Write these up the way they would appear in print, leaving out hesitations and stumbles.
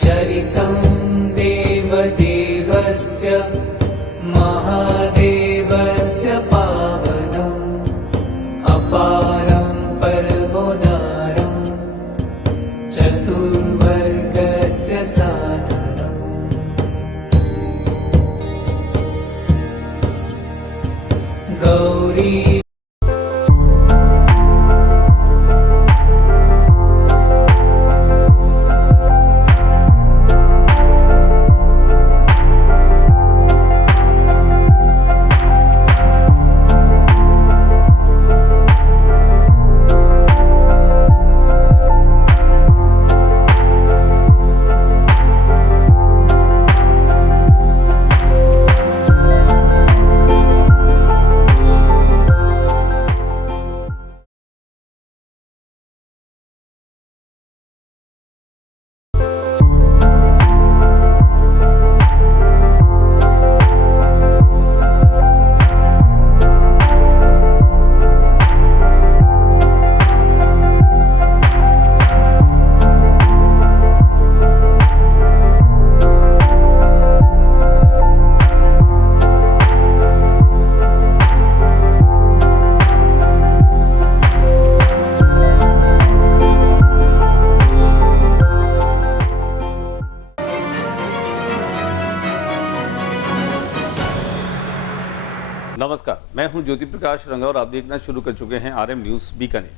चरितं देवदेवस्य महादेवस्य पावनम् अपारं परमोदारं चतुर्वर्गस्य साधनम् गौरी नमस्कार, मैं हूं ज्योति प्रकाश रंगा और आप देखना शुरू कर चुके हैं आरएम न्यूज बीकानेर।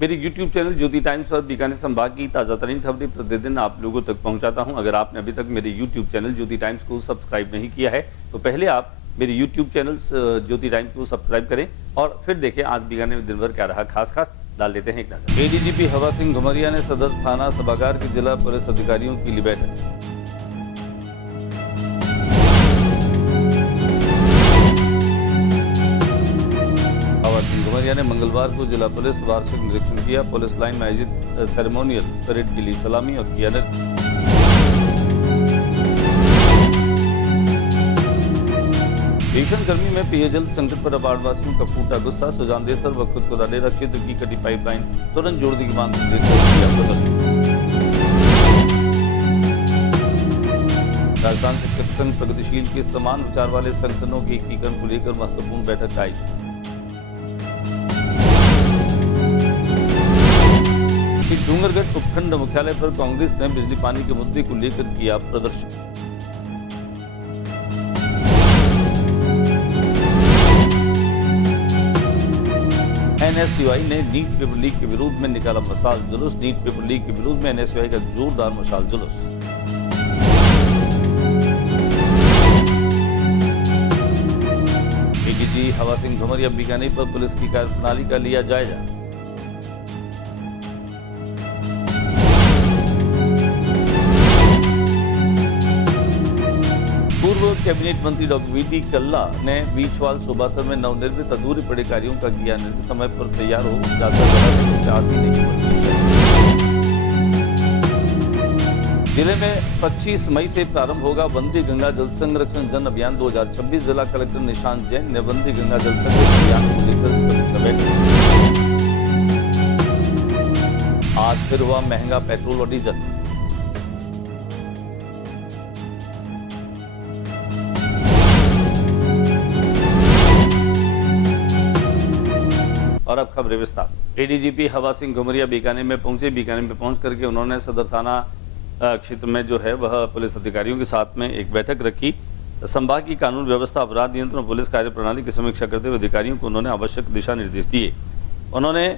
मेरे यूट्यूब चैनल ज्योति टाइम्स पर बीकानेर संभाग की ताज़ा तरीन खबरें प्रतिदिन आप लोगों तक पहुंचाता हूं। अगर आपने अभी तक मेरे यूट्यूब चैनल ज्योति टाइम्स को सब्सक्राइब नहीं किया है तो पहले आप मेरे यूट्यूब चैनल ज्योति टाइम्स को सब्सक्राइब करें और फिर देखें आज बीकानेर में दिन भर क्या रहा। खास डाल लेते हैं एक नजर। एडीजीपी हवा सिंह घुमरिया ने सदर थाना सभागार के जिला पुलिस अधिकारियों की ली बैठक। घुमरिया ने मंगलवार को जिला पुलिस वार्षिक निरीक्षण किया। पुलिस लाइन में आयोजित सेरेमोनियल परेड के लिए सलामी और किया। भीषण गर्मी में पेयजल संकट पर अपारवासियों का फूटा गुस्सा। सुजान देसर व खुद को दाडेरा क्षेत्र की कटी पाइपलाइन तुरंत जोड़ने की मांग किया प्रदर्शन। राजस्थान शिक्षक संघ प्रगतिशील के समान विचार वाले संगठनों के एकीकरण को लेकर महत्वपूर्ण बैठक आयोजित। डूंगरगढ़ उपखंड मुख्यालय पर कांग्रेस ने बिजली पानी के मुद्दे को लेकर किया प्रदर्शन। एनएसयूआई ने नीट पेपर लीक के विरोध में निकाला मशाल जुलूस। नीट पेपर लीक के विरोध में एनएसयूआई का जोरदार मशाल जुलूस। एडीजी हवा सिंह घुमरिया बीकानेर पर पुलिस की कार्यप्रणाली का लिया जायजा। पूर्व कैबिनेट मंत्री डॉक्टर वीटी कल्ला ने बीचवाल सुबासर में नवनिर्मित अधूरे पड़े कार्यों का किया निर्देश। समय पर तैयार हो जाता जिले में 25 मई से प्रारंभ होगा वंदे गंगा जल संरक्षण जन अभियान 2026। जिला कलेक्टर निशांत जैन ने वंदे गंगा जल संरक्षण अभियान को लेकर समीक्षा बैठक। आज फिर हुआ महंगा पेट्रोल और डीजल। और अब खबरें विस्तार। एडीजीपी हवा सिंह घुमरिया बीकानेर में पहुंचे। बीकानेर में पहुंच करके उन्होंने सदर थाना क्षेत्र में जो है वह पुलिस अधिकारियों के साथ में एक बैठक रखी। संभाग की कानून व्यवस्था, अपराध नियंत्रण, पुलिस कार्यप्रणाली की समीक्षा करते हुए अधिकारियों को उन्होंने आवश्यक दिशा निर्देश दिए। उन्होंने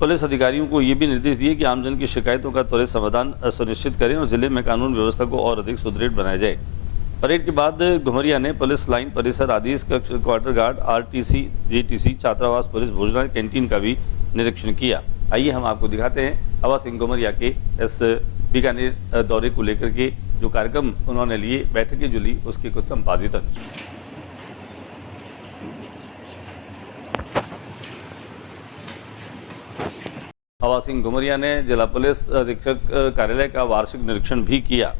पुलिस अधिकारियों को ये भी निर्देश दिए कि आमजन की शिकायतों का त्वरित समाधान सुनिश्चित करें और जिले में कानून व्यवस्था को और अधिक सुदृढ़ बनाया जाए। परेड के बाद घुमरिया ने पुलिस लाइन परिसर, आदेश कक्ष, क्वार्टर गार्ड, आरटीसी, जीटीसी, छात्रावास, पुलिस भोजनालय, कैंटीन का भी निरीक्षण किया। आइए हम आपको दिखाते हैं हवा सिंह घुमरिया के इस बीकानेर दौरे को लेकर के जो कार्यक्रम उन्होंने लिए, बैठकें जो ली, उसके कुछ संपादित अंश। हवा सिंह घुमरिया ने जिला पुलिस अधीक्षक कार्यालय का वार्षिक निरीक्षण भी किया।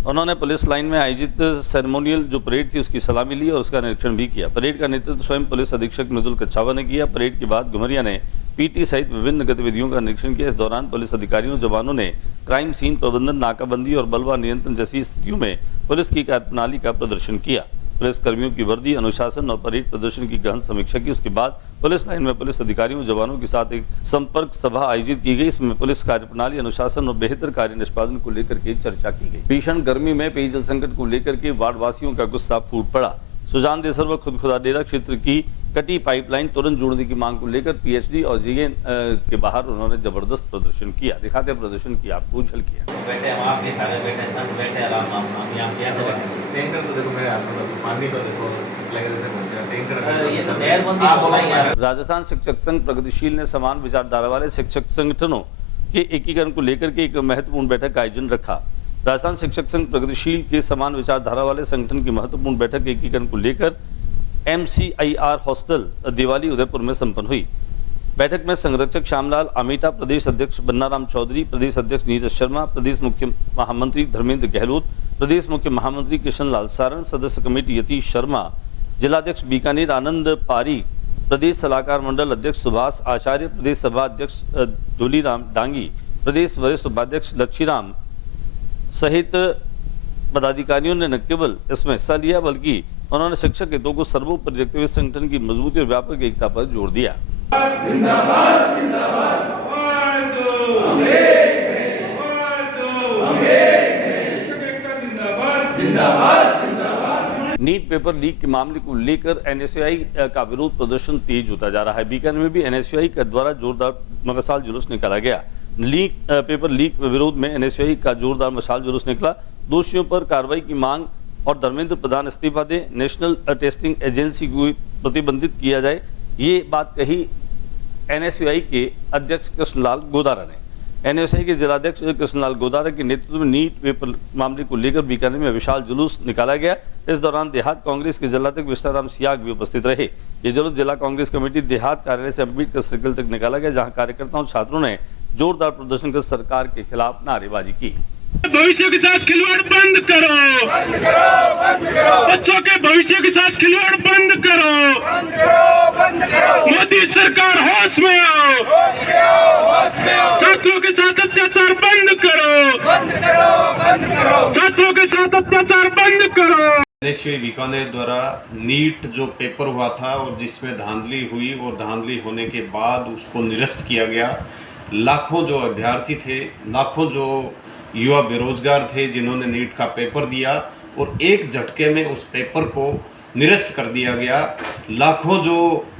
उन्होंने पुलिस लाइन में आयोजित सेरेमोनियल जो परेड थी उसकी सलामी ली और उसका निरीक्षण भी किया। परेड का नेतृत्व स्वयं पुलिस अधीक्षक मृदुल कच्छावा ने किया। परेड के बाद घुमरिया ने पीटी सहित विभिन्न गतिविधियों का निरीक्षण किया। इस दौरान पुलिस अधिकारियों जवानों ने क्राइम सीन प्रबंधन, नाकाबंदी और बलवा नियंत्रण जैसी स्थितियों में पुलिस की कार्यप्रणाली का प्रदर्शन किया। पुलिस कर्मियों की वर्दी, अनुशासन और परेड प्रदर्शन की गहन समीक्षा की। उसके बाद पुलिस लाइन में पुलिस अधिकारियों, जवानों के साथ एक संपर्क सभा आयोजित की गई। इसमें पुलिस कार्यप्रणाली, अनुशासन और बेहतर कार्य निष्पादन को लेकर के चर्चा की गई। भीषण गर्मी में पेयजल संकट को लेकर के वार्डवासियों का गुस्सा फूट पड़ा। सुजान देसर व खुदखुदाडेरा क्षेत्र की कटी पाइपलाइन तुरंत जोड़ने की मांग को लेकर पीएचडी और जीएन के बाहर उन्होंने जबरदस्त प्रदर्शन किया। दिखाते प्रदर्शन की आपको झलकियां। बैठे हम आपके सारे बैठे सब बैठे आराम हम यहाँ कैसे बैठे टैंकर तो देखो मेरे हाथ में पानी तो देखो टैंकर ये तो नहरबंदी बोला यार। राजस्थान शिक्षक संघ प्रगतिशील ने समान विचारधारा वाले शिक्षक संगठनों के एकीकरण को लेकर के एक महत्वपूर्ण बैठक का आयोजन रखा। राजस्थान शिक्षक संघ प्रगतिशील के समान विचारधारा वाले संगठन की महत्वपूर्ण बैठक एकीकरण को लेकर MCIR हॉस्टल दिवाली उदयपुर में संपन्न हुई। बैठक में संरक्षक श्यामलाल अमीटा, प्रदेश अध्यक्ष बन्नाराम चौधरी, प्रदेश अध्यक्ष नीरज शर्मा, प्रदेश मुख्य महामंत्री धर्मेंद्र गहलोत, प्रदेश मुख्य महामंत्री कृष्ण लाल सारण, सदस्य कमेटी यतीश शर्मा, जिलाध्यक्ष बीकानेर आनंद पारी, प्रदेश सलाहकार मंडल अध्यक्ष सुभाष आचार्य, प्रदेश सभा अध्यक्ष धूलीराम डांगी, प्रदेश वरिष्ठ उपाध्यक्ष लच्छीराम सहित पदाधिकारियों ने न केवल इसमें हिस्सा लिया बल्कि उन्होंने शिक्षक हितों को सर्वोपरि रखते हुए संगठन की मजबूती और व्यापक एकता पर जोर दिया। जिंदाबाद जिंदाबाद नीट पेपर लीक के मामले को लेकर NSUI का विरोध प्रदर्शन तेज होता जा रहा है। बीकानेर में भी NSUI का द्वारा जोरदार मशाल जुलूस निकाला गया। पेपर लीक विरोध में NSUI का जोरदार मशाल जुलूस निकला। दोषियों पर कार्रवाई की मांग और धर्मेंद्र प्रधान इस्तीफा दें, नेशनल टेस्टिंग एजेंसी को प्रतिबंधित किया जाए, ये बात कही NSUI के अध्यक्ष कृष्णलाल गोदारा ने। NSUI के जिलाध्यक्ष कृष्णलाल गोदारा के नेतृत्व में नीट पेपर मामले को लेकर बीकानेर में विशाल जुलूस निकाला गया। इस दौरान देहात कांग्रेस के जिलाध्यक्ष विश्राम सियाग भी उपस्थित रहे। ये जुलूस जिला कांग्रेस कमेटी देहात कार्यालय से अम्बेडकर सर्कल तक निकाला गया, जहां कार्यकर्ताओं और छात्रों ने जोरदार प्रदर्शन कर सरकार के खिलाफ नारेबाजी की। भविष्य के साथ खिलवाड़ बंद करो, बंद करो, बंद करो। बच्चों के भविष्य के साथ खिलवाड़ बंद करो, बंद करो, बंद करो। मोदी सरकार होश में आओ, होश में आओ, होश में आओ। छात्रों के साथ अत्याचार बंद करो, बंद करो, बंद करो। छात्रों के साथ अत्याचार बंद करो। NSUI बीकानेर द्वारा नीट जो पेपर हुआ था और जिसमें धांधली हुई और धांधली होने के बाद उसको निरस्त किया गया। लाखों जो अभ्यर्थी थे, लाखों जो युवा बेरोजगार थे जिन्होंने नीट का पेपर दिया और एक झटके में उस पेपर को निरस्त कर दिया गया। लाखों जो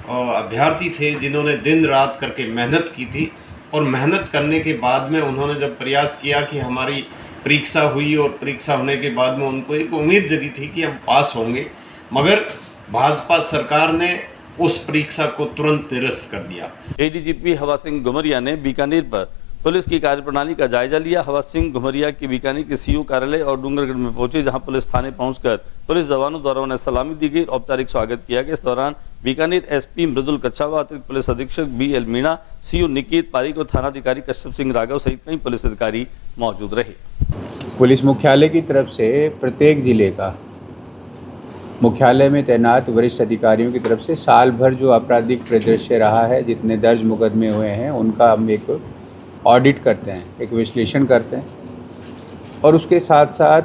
अभ्यर्थी थे जिन्होंने दिन रात करके मेहनत की थी और मेहनत करने के बाद में उन्होंने जब प्रयास किया कि हमारी परीक्षा हुई और परीक्षा होने के बाद में उनको एक उम्मीद जगी थी कि हम पास होंगे, मगर भाजपा सरकार ने उस परीक्षा को तुरंत निरस्त कर दिया। ADGP हवा सिंह घुमरिया ने बीकानेर पर पुलिस की कार्यप्रणाली का जायजा लिया। हवा सिंह घुमरिया के बीकानेर के CO कार्यालय और डूंगरगढ़ में पहुंचे, जहां पुलिस थाने पहुंचकर पुलिस जवानों द्वारा उन्हें सलामी दी गई, औपचारिक स्वागत किया गया। इस दौरान बीकानेर SP मृदुल कच्छावा, अतिरिक्त पुलिस अधीक्षक BL मीणा, CO निकेत पारिक और थानाधिकारी कश्यप सिंह राघव सहित कई पुलिस अधिकारी मौजूद रहे। पुलिस मुख्यालय की तरफ से प्रत्येक जिले का मुख्यालय में तैनात वरिष्ठ अधिकारियों की तरफ से साल भर जो आपराधिक परिदृश्य रहा है, जितने दर्ज मुकदमे हुए हैं, उनका हम एक ऑडिट करते हैं, एक विश्लेषण करते हैं और उसके साथ साथ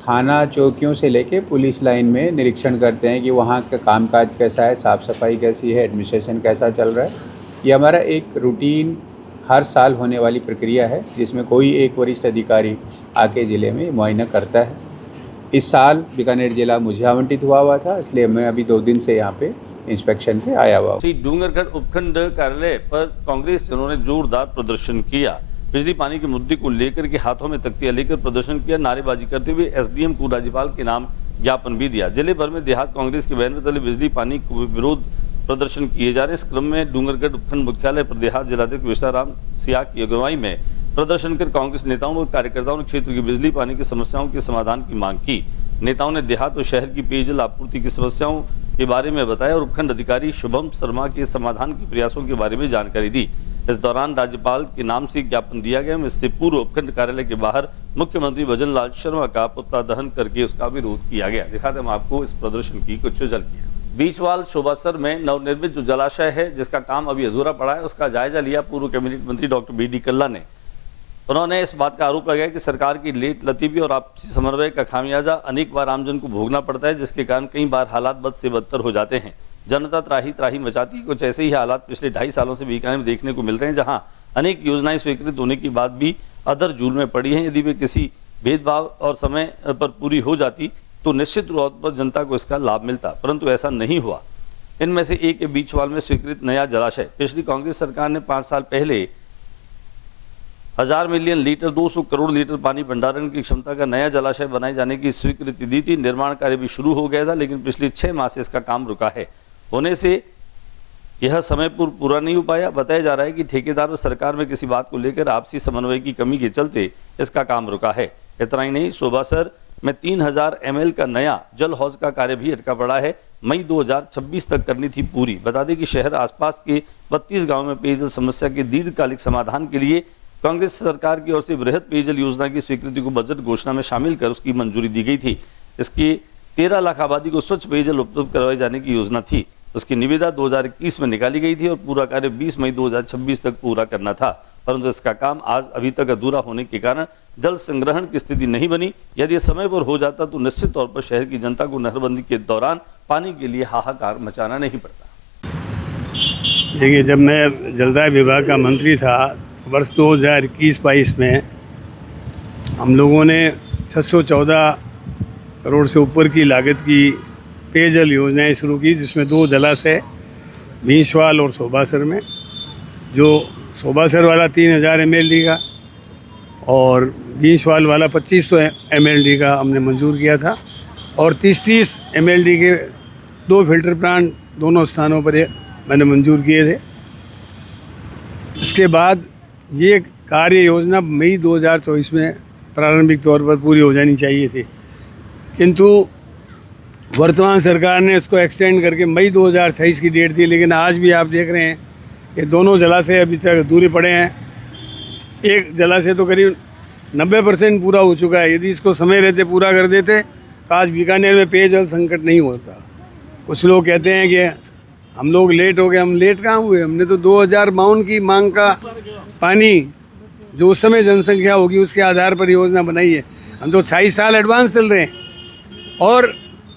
थाना चौकियों से लेके पुलिस लाइन में निरीक्षण करते हैं कि वहाँ का कामकाज कैसा है, साफ़ सफाई कैसी है, एडमिनिस्ट्रेशन कैसा चल रहा है। ये हमारा एक रूटीन हर साल होने वाली प्रक्रिया है, जिसमें कोई एक वरिष्ठ अधिकारी आके ज़िले में मुआयना करता है। इस साल बीकानेर जिला मुझे आवंटित हुआ था, इसलिए मैं अभी 2 दिन से यहाँ पे इंस्पेक्शन पे आया हुआ। श्री डूंगरगढ़ उपखंड कार्यालय पर कांग्रेस जनों ने जोरदार प्रदर्शन किया। बिजली पानी के मुद्दे को लेकर के हाथों में तख्तियां लेकर प्रदर्शन किया। नारेबाजी करते हुए SDM को राज्यपाल के नाम ज्ञापन भी दिया। जिले भर में देहात कांग्रेस के बैनर तले बिजली पानी को विरोध प्रदर्शन किए जा रहे। इस क्रम में डूंगरगढ़ उपखंड मुख्यालय पर देहात जिलाध्यक्ष विश्राम सियाग की अगुवाई में प्रदर्शन कर कांग्रेस नेताओं और कार्यकर्ताओं ने क्षेत्र की बिजली पानी की समस्याओं के समाधान की मांग की। नेताओं ने देहात और शहर की पेयजल आपूर्ति की समस्याओं के बारे में बताया और उपखंड अधिकारी शुभम शर्मा के समाधान के प्रयासों के बारे में जानकारी दी। इस दौरान राज्यपाल के नाम से ज्ञापन दिया गया। इससे पूर्व उपखंड कार्यालय के बाहर मुख्यमंत्री भजन लाल शर्मा का पुतला दहन करके उसका विरोध किया गया। दिखाते हम आपको इस प्रदर्शन की कुछ झलकियां। बीचवाल शोभासर में नवनिर्मित जो जलाशय है, जिसका काम अभी अधूरा पड़ा है, उसका जायजा लिया पूर्व कैबिनेट मंत्री डॉक्टर BD कल्ला ने। उन्होंने इस बात का आरोप लगाया कि सरकार की लेट लतीफी और आपसी समन्वय का खामियाजा अनेक बार आमजन को भोगना पड़ता है, जिसके कारण कई बार हालात बद से बदतर हो जाते हैं। जनता त्राही त्राही मचाती। कुछ ऐसे ही हालात पिछले 2.5 सालों से बीकानेर में देखने को मिल रहे हैं, जहां अनेक योजनाएं स्वीकृत होने के बाद भी अधर जूल में पड़ी हैं। यदि वे किसी भेदभाव और समय पर पूरी हो जाती तो निश्चित तौर पर जनता को इसका लाभ मिलता, परंतु ऐसा नहीं हुआ। इनमें से एक बीचवाल में स्वीकृत नया जलाशय पिछली कांग्रेस सरकार ने 5 साल पहले 1000 मिलियन लीटर 200 करोड़ लीटर पानी भंडारण की क्षमता का नया जलाशय बनाए जाने की स्वीकृति दी थी। निर्माण कार्य भी शुरू हो गया था, लेकिन पिछले 6 माह से इसका काम रुका है। होने से यह समय पूरा नहीं हो पाया। बताया जा रहा है कि ठेकेदार और सरकार में किसी बात को लेकर आपसी समन्वय की कमी के चलते इसका काम रुका है। इतना ही नहीं, शोभासर में 3000 ml का नया जल हौज का कार्य भी अटका पड़ा है। मई 2026 तक करनी थी पूरी। बता दें कि शहर आसपास के 32 गांवों में पेयजल समस्या के दीर्घकालिक समाधान के लिए कांग्रेस सरकार की ओर से बृहद पेयजल योजना की स्वीकृति को बजट घोषणा में शामिल कर उसकी मंजूरी दी गई थी। इसकी 13 लाख आबादी को स्वच्छ पेयजल उपलब्ध करवाए जाने की योजना थी। उसकी निविदा 2021 में निकाली गई थी और पूरा कार्य 20 मई 2026 तक पूरा करना था, परंतु इसका काम आज अभी तक अधूरा होने के कारण जल संग्रहण की स्थिति नहीं बनी। यदि यह समय पर हो जाता तो निश्चित तौर पर शहर की जनता को नहरबंदी के दौरान पानी के लिए हाहाकार मचाना नहीं पड़ता। देखिए, जब मैं जलदाय विभाग का मंत्री था वर्ष 2021-22 में हम लोगों ने 614 करोड़ से ऊपर की लागत की पेयजल योजनाएं शुरू की, जिसमें 2 जलाशय भींसवाल और शोभासर में। जो शोभासर वाला 3000 ml का और भींसवाल वाला 2500 ml का हमने मंजूर किया था, और 30-30 ml के 2 फिल्टर प्लांट दोनों स्थानों पर मैंने मंजूर किए थे। इसके बाद ये कार्य योजना मई 2024 में प्रारंभिक तौर पर पूरी हो जानी चाहिए थी, किंतु वर्तमान सरकार ने इसको एक्सटेंड करके मई 2028 की डेट दी। लेकिन आज भी आप देख रहे हैं कि दोनों जलाशय अभी तक अधूरे पड़े हैं। एक जलाशय तो करीब 90% पूरा हो चुका है। यदि इसको समय रहते पूरा कर देते तो आज बीकानेर में पेयजल संकट नहीं होता। कुछ लोग कहते हैं कि हम लोग लेट हो गए। हम लेट कहाँ हुए? हमने तो 2052 की मांग का पानी जो उस समय जनसंख्या होगी उसके आधार पर योजना बनाई है। हम तो 26 साल एडवांस चल रहे हैं और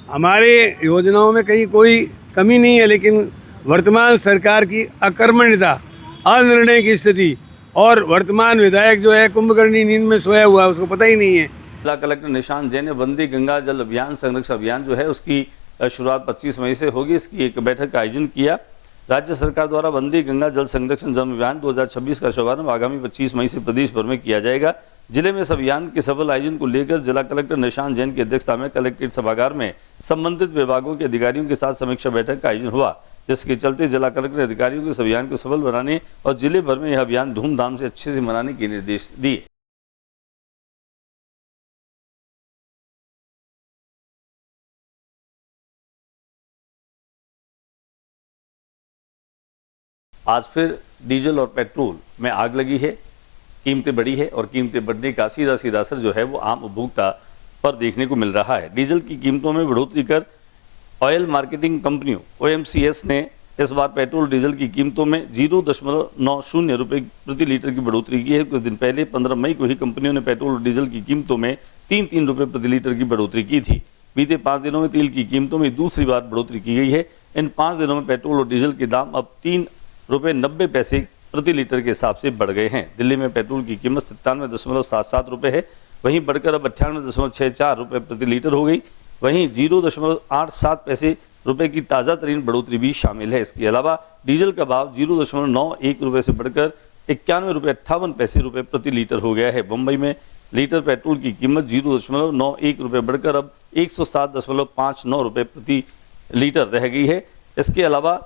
हमारे योजनाओं में कहीं कोई कमी नहीं है, लेकिन वर्तमान सरकार की अकर्मण्यता, अनिर्णय की स्थिति और वर्तमान विधायक जो है कुंभकर्णी नींद में सोया हुआ है, उसको पता ही नहीं है। जिला कलेक्टर निशान जैन ने वंदे गंगा जल अभियान संरक्षण अभियान जो है उसकी शुरुआत 25 मई से होगी। इसकी एक बैठक का आयोजन किया। राज्य सरकार द्वारा वंदे गंगा जल संरक्षण जन अभियान 2026 का शुभारंभ आगामी 25 मई से प्रदेश भर में किया जाएगा। जिले में इस अभियान के सफल आयोजन को लेकर जिला कलेक्टर निशान जैन की अध्यक्षता में कलेक्ट्रेट सभागार में संबंधित विभागों के अधिकारियों के साथ समीक्षा बैठक का आयोजन हुआ, जिसके चलते जिला कलेक्टर ने अधिकारियों को इस अभियान को सफल बनाने और जिले भर में यह अभियान धूमधाम से अच्छे से मनाने के निर्देश दिए। आज फिर डीजल और पेट्रोल में आग लगी है। कीमतें बढ़ी है और कीमतें बढ़ने का सीधा सीधा असर जो है वो आम उपभोक्ता पर देखने को मिल रहा है। डीजल की कीमतों में बढ़ोतरी कर ऑयल मार्केटिंग कंपनियों OMCS ने इस बार पेट्रोल डीजल की कीमतों में 0.90 रुपये प्रति लीटर की बढ़ोतरी की है। कुछ दिन पहले 15 मई को ही कंपनियों ने पेट्रोल और डीजल की कीमतों में 3-3 रुपये प्रति लीटर की बढ़ोतरी की थी। बीते 5 दिनों में तेल की कीमतों में दूसरी बार बढ़ोतरी की गई है। इन 5 दिनों में पेट्रोल और डीजल के दाम अब 3.90 रुपये प्रति लीटर के हिसाब से बढ़ गए हैं। दिल्ली में पेट्रोल की कीमत 97.77 रुपये है, वहीं बढ़कर अब 98.64 रुपये प्रति लीटर हो गई। वहीं 0.87 रुपये की ताज़ा तरीन बढ़ोतरी भी शामिल है। इसके अलावा डीजल का भाव 0.91 रुपये से बढ़कर 91.58 रुपये प्रति लीटर हो गया है। मुंबई में लीटर पेट्रोल की कीमत 0.91 रुपये बढ़कर अब 107.59 रुपये प्रति लीटर रह गई है। इसके अलावा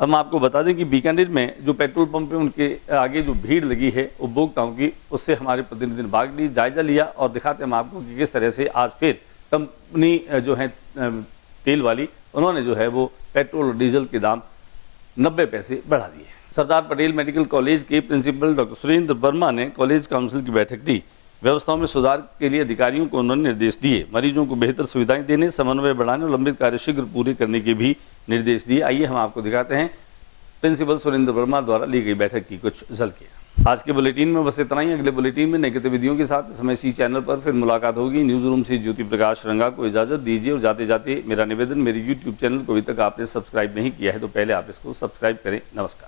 हम आपको बता दें कि बीकानेर में जो पेट्रोल पंप है उनके आगे जो भीड़ लगी है उपभोक्ताओं की, उससे हमारे प्रतिनिधि ने भाग ली, जायजा लिया और दिखाते हैं हम आपको कि किस तरह से आज फिर कंपनी जो है तेल वाली उन्होंने जो है वो पेट्रोल और डीजल के दाम 90 पैसे बढ़ा दिए। सरदार पटेल मेडिकल कॉलेज के प्रिंसिपल डॉक्टर सुरेंद्र वर्मा ने कॉलेज काउंसिल की बैठक ली। व्यवस्थाओं में सुधार के लिए अधिकारियों को उन्होंने निर्देश दिए। मरीजों को बेहतर सुविधाएं देने, समन्वय बढ़ाने और लंबित कार्य शीघ्र पूरे करने के भी निर्देश दिए। आइए हम आपको दिखाते हैं प्रिंसिपल सुरेंद्र वर्मा द्वारा ली गई बैठक की कुछ झलकियां। आज के बुलेटिन में बस इतना ही। अगले बुलेटिन में नई गतिविधियों के साथ समय इसी चैनल पर फिर मुलाकात होगी। न्यूज़ रूम से ज्योति प्रकाश रंगा को इजाज़त दीजिए और जाते जाते मेरा निवेदन, मेरे YouTube चैनल को अभी तक आपने सब्सक्राइब नहीं किया है तो पहले आप इसको सब्सक्राइब करें। नमस्कार।